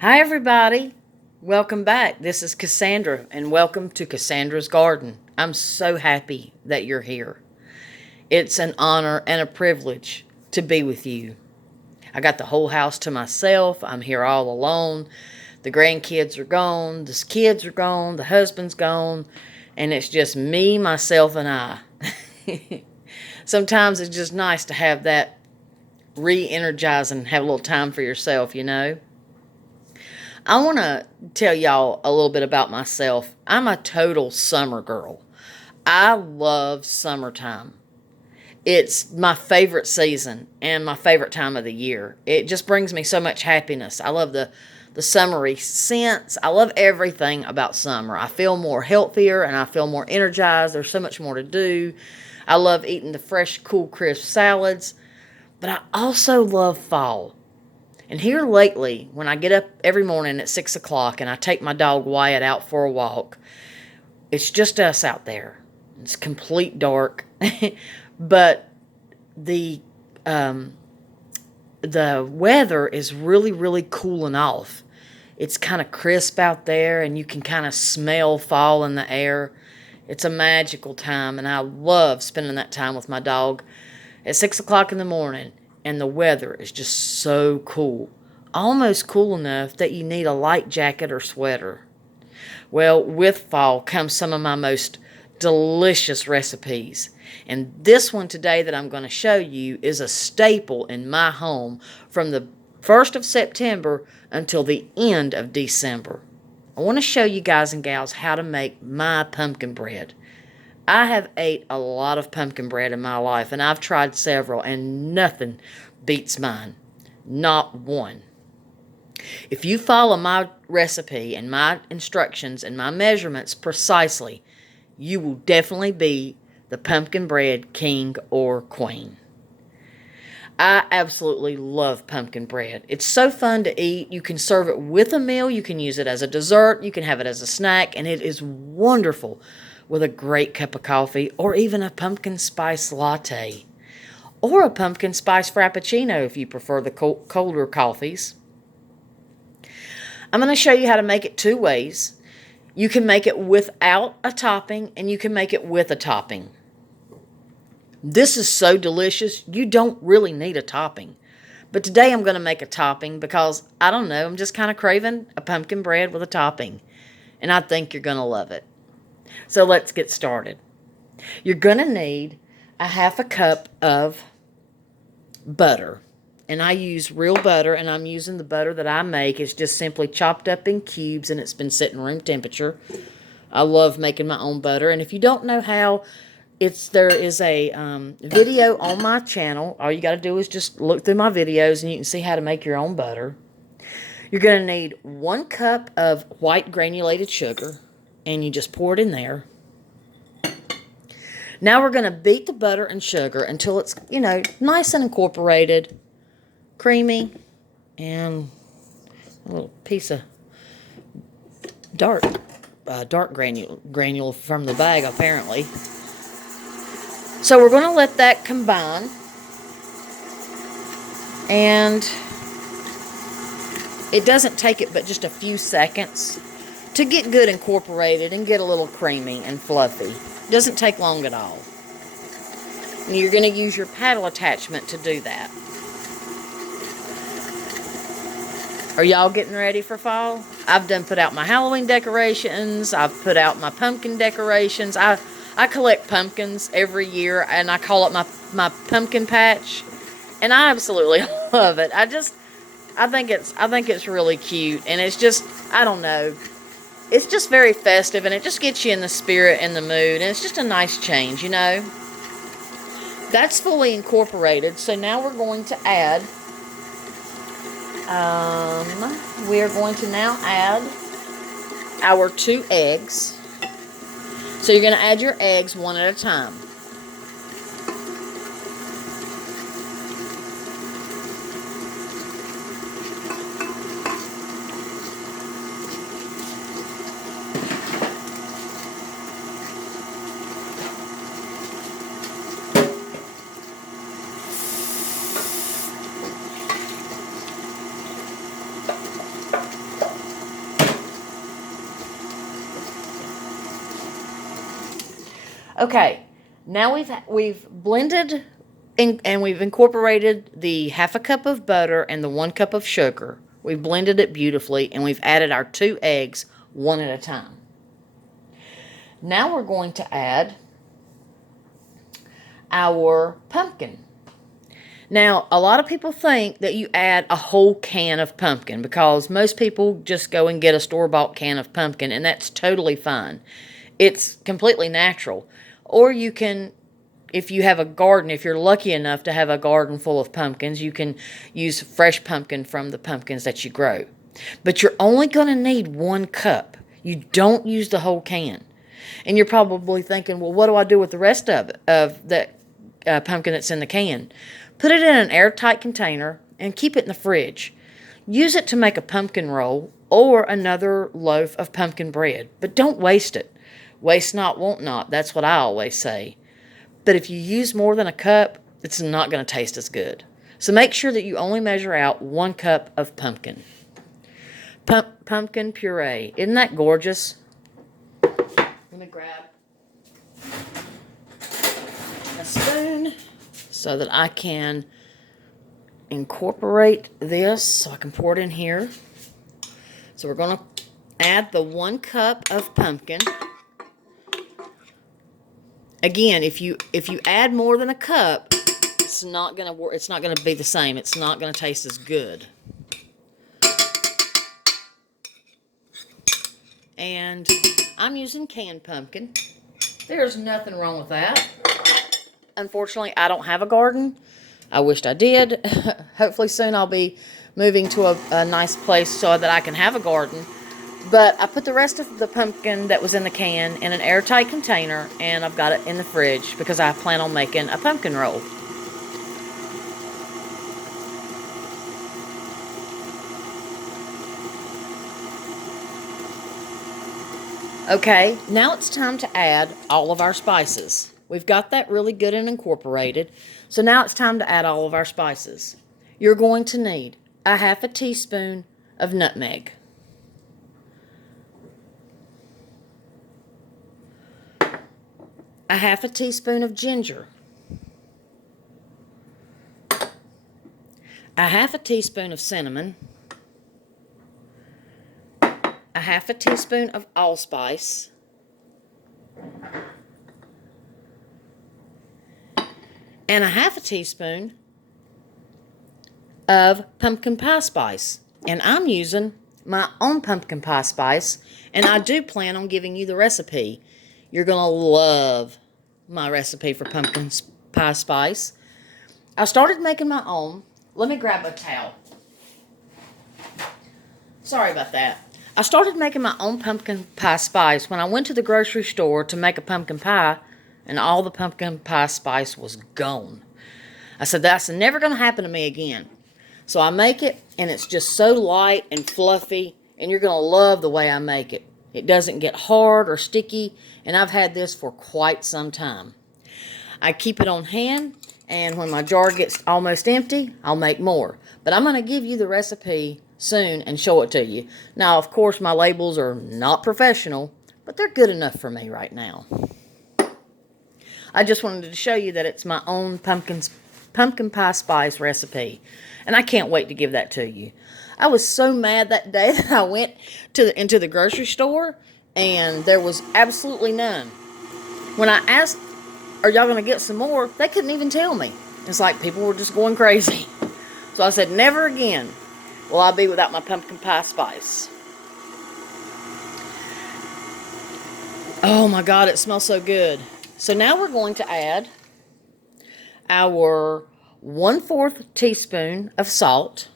Hi, everybody. Welcome back. This is Cassandra, and welcome to Cassandra's Garden. I'm so happy that you're here. It's an honor and a privilege to be with you. I got the whole house to myself. I'm here all alone. The grandkids are gone, the kids are gone, the husband's gone, and it's just me, myself, and I. Sometimes it's just nice to have that re energize and have a little time for yourself. I want to tell y'all a little bit about myself. I'm a total summer girl. I love summertime. It's my favorite season and my favorite time of the year. It just brings me so much happiness. I love the summery scents. I love everything about summer. I feel more healthier and I feel more energized. There's so much more to do. I love eating the fresh, cool, crisp salads. But I also love fall. And here lately, when I get up every morning at 6 o'clock and I take my dog Wyatt out for a walk, it's just us out there. It's complete dark. But the um, the weather is really, really cooling off. It's kind of crisp out there, and you can kind of smell fall in the air. It's a magical time, and I love spending that time with my dog at 6 o'clock in the morning, and the weather is just so cool. Almost cool enough that you need a light jacket or sweater. Well, with fall comes some of my most delicious recipes. And this one today that I'm going to show you is a staple in my home from the 1st of September until the end of December. I want to show you guys and gals how to make my pumpkin bread. I have ate a lot of pumpkin bread in my life, and I've tried several, and nothing beats mine. Not one. If you follow my recipe and my instructions and my measurements precisely, you will definitely be the pumpkin bread king or queen. I absolutely love pumpkin bread. It's so fun to eat. You can serve it with a meal. You can use it as a dessert. You can have it as a snack. And it is wonderful with a great cup of coffee or even a pumpkin spice latte or a pumpkin spice frappuccino if you prefer the colder coffees. I'm going to show you how to make it two ways. You can make it without a topping and you can make it with a topping. This is so delicious, you don't really need a topping. But today I'm going to make a topping because, I don't know, I'm just kind of craving a pumpkin bread with a topping. And I think you're going to love it. So let's get started. You're going to need a half a cup of butter. And I use real butter, and I'm using the butter that I make. It's just simply chopped up in cubes, and it's been set in room temperature. I love making my own butter. And if you don't know how, there is a video on my channel. All you got to do is just look through my videos, and you can see how to make your own butter. You're going to need 1 cup of white granulated sugar, and you just pour it in there. Now we're going to beat the butter and sugar until it's, nice and incorporated, creamy, and a little piece of dark granule from the bag, apparently. So we're going to let that combine, and it doesn't take it but just a few seconds to get good incorporated and get a little creamy and fluffy. It doesn't take long at all. And you're going to use your paddle attachment to do that. Are y'all getting ready for fall? I've put out my Halloween decorations. I've put out my pumpkin decorations. I collect pumpkins every year, and I call it my pumpkin patch. And I absolutely love it. I think it's really cute, and it's just, I don't know. It's just very festive, and it just gets you in the spirit and the mood, and it's just a nice change, That's fully incorporated, so now we're going to add our 2 eggs. So you're going to add your eggs one at a time. Okay, now we've blended and we've incorporated the half a cup of butter and the 1 cup of sugar. We've blended it beautifully, and we've added our 2 eggs one at a time. Now we're going to add our pumpkin. Now, a lot of people think that you add a whole can of pumpkin because most people just go and get a store-bought can of pumpkin, and that's totally fine. It's completely natural. Or you can, if you have a garden, if you're lucky enough to have a garden full of pumpkins, you can use fresh pumpkin from the pumpkins that you grow. But you're only going to need 1 cup. You don't use the whole can. And you're probably thinking, well, what do I do with the rest of it, of that pumpkin that's in the can? Put it in an airtight container and keep it in the fridge. Use it to make a pumpkin roll or another loaf of pumpkin bread, but don't waste it. Waste not, want not. That's what I always say. But if you use more than a cup, it's not going to taste as good. So make sure that you only measure out 1 cup of pumpkin. Pumpkin puree. Isn't that gorgeous? Let me grab a spoon so that I can incorporate this, so I can pour it in here. So we're going to add the 1 cup of pumpkin. Again, if you add more than a cup, it's not going to be the same. It's not going to taste as good. And I'm using canned pumpkin. There's nothing wrong with that. Unfortunately, I don't have a garden. I wished I did. Hopefully soon I'll be moving to a nice place so that I can have a garden. But I put the rest of the pumpkin that was in the can in an airtight container, and I've got it in the fridge because I plan on making a pumpkin roll. Okay, now it's time to add all of our spices. We've got that really good and incorporated. So now it's time to add all of our spices. You're going to need a 1/2 teaspoon of nutmeg, a 1/2 teaspoon of ginger, a 1/2 teaspoon of cinnamon, a 1/2 teaspoon of allspice, and a 1/2 teaspoon of pumpkin pie spice. And I'm using my own pumpkin pie spice, and I do plan on giving you the recipe. You're going to love my recipe for pumpkin pie spice. I started making my own. Let me grab a towel. Sorry about that. I started making my own pumpkin pie spice when I went to the grocery store to make a pumpkin pie, and all the pumpkin pie spice was gone. I said, that's never going to happen to me again. So I make it, and it's just so light and fluffy, and you're going to love the way I make it. It doesn't get hard or sticky, and I've had this for quite some time. I keep it on hand, and when my jar gets almost empty, I'll make more. But I'm going to give you the recipe soon and show it to you. Now, of course, my labels are not professional, but they're good enough for me right now. I just wanted to show you that it's my own pumpkin pie spice recipe, and I can't wait to give that to you. I was so mad that day that I went into the grocery store, and there was absolutely none. When I asked, are y'all going to get some more, they couldn't even tell me. It's like people were just going crazy. So I said, never again will I be without my pumpkin pie spice. Oh my God, it smells so good. So now we're going to add our 1/4 teaspoon of salt.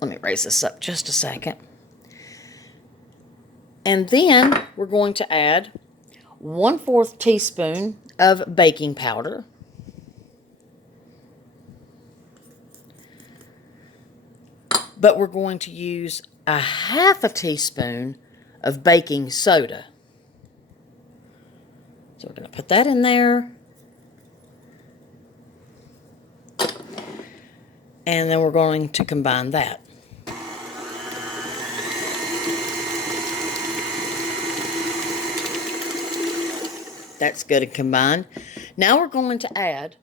Let me raise this up just a second. And then we're going to add 1/4 teaspoon of baking powder. But we're going to use a 1/2 teaspoon of baking soda. So we're going to put that in there. And then we're going to combine that. That's good and combined. Now we're going to add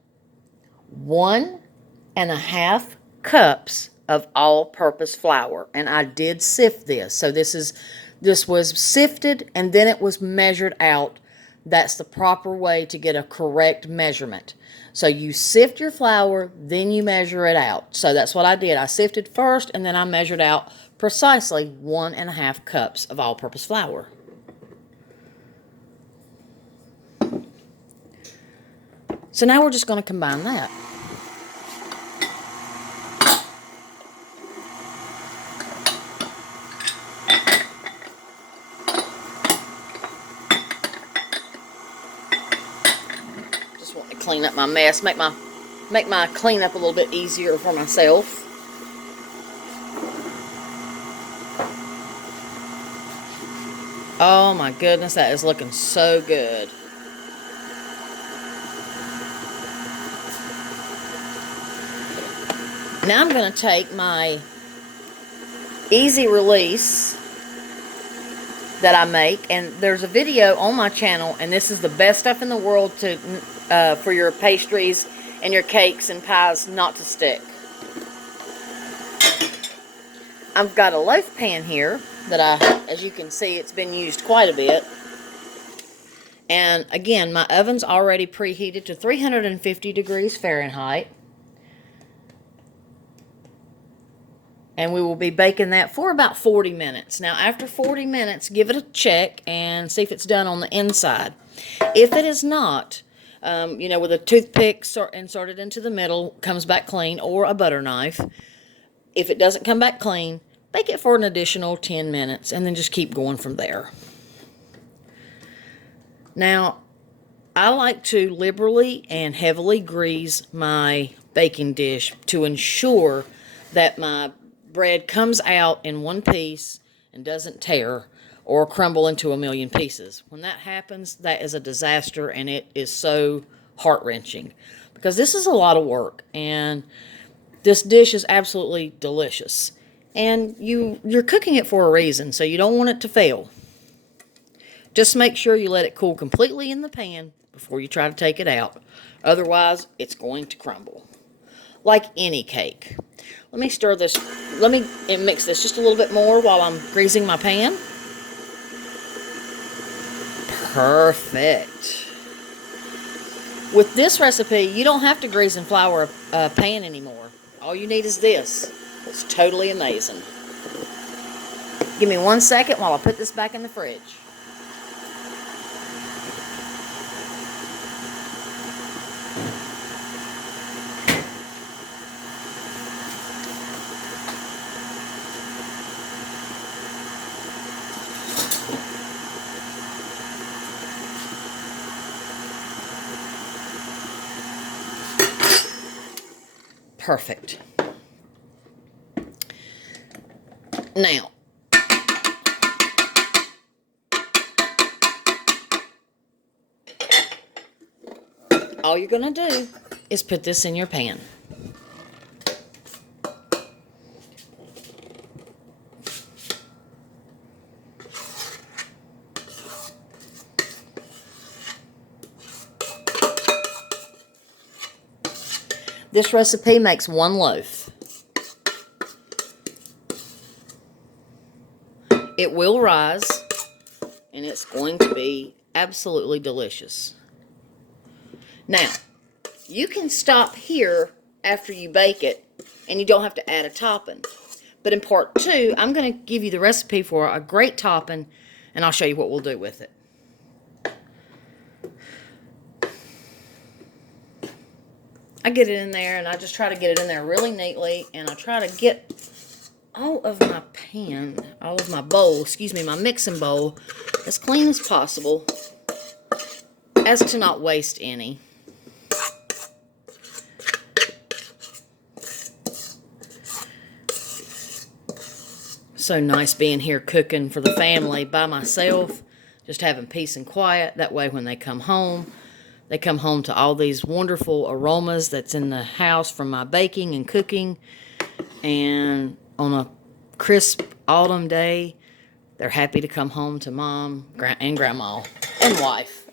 1.5 cups of all-purpose flour. And I did sift this. So this was sifted and then it was measured out. That's the proper way to get a correct measurement. So you sift your flour, then you measure it out. So that's what I did. I sifted first and then I measured out precisely 1.5 cups of all-purpose flour. So now we're just going to combine that. Just want to clean up my mess, make my cleanup a little bit easier for myself. Oh my goodness, that is looking so good. Now I'm going to take my easy release that I make, and there's a video on my channel, and this is the best stuff in the world to for your pastries and your cakes and pies not to stick. I've got a loaf pan here that as you can see, it's been used quite a bit. And again, my oven's already preheated to 350 degrees Fahrenheit. And we will be baking that for about 40 minutes. Now, after 40 minutes, give it a check and see if it's done on the inside. If it is not, with a toothpick inserted into the middle, comes back clean, or a butter knife. If it doesn't come back clean, bake it for an additional 10 minutes, and then just keep going from there. Now, I like to liberally and heavily grease my baking dish to ensure that my bread comes out in one piece and doesn't tear or crumble into a million pieces. When that happens, that is a disaster, and it is so heart-wrenching because this is a lot of work, and this dish is absolutely delicious. And you're cooking it for a reason, so you don't want it to fail. Just make sure you let it cool completely in the pan before you try to take it out. Otherwise, it's going to crumble. Like any cake. Let me stir this. Let me mix this just a little bit more while I'm greasing my pan. Perfect. With this recipe, you don't have to grease and flour a pan anymore. All you need is this. It's totally amazing. Give me 1 second while I put this back in the fridge. Perfect. Now, all you're going to do is put this in your pan. This recipe makes 1 loaf. It will rise, and it's going to be absolutely delicious. Now, you can stop here after you bake it, and you don't have to add a topping. But in part 2, I'm going to give you the recipe for a great topping, and I'll show you what we'll do with it. I get it in there, and I just try to get it in there really neatly, and I try to get all of my my mixing bowl, as clean as possible, as to not waste any. So nice being here cooking for the family by myself, just having peace and quiet. That way when they come home to all these wonderful aromas that's in the house from my baking and cooking. And on a crisp autumn day, they're happy to come home to Mom and Grandma and wife.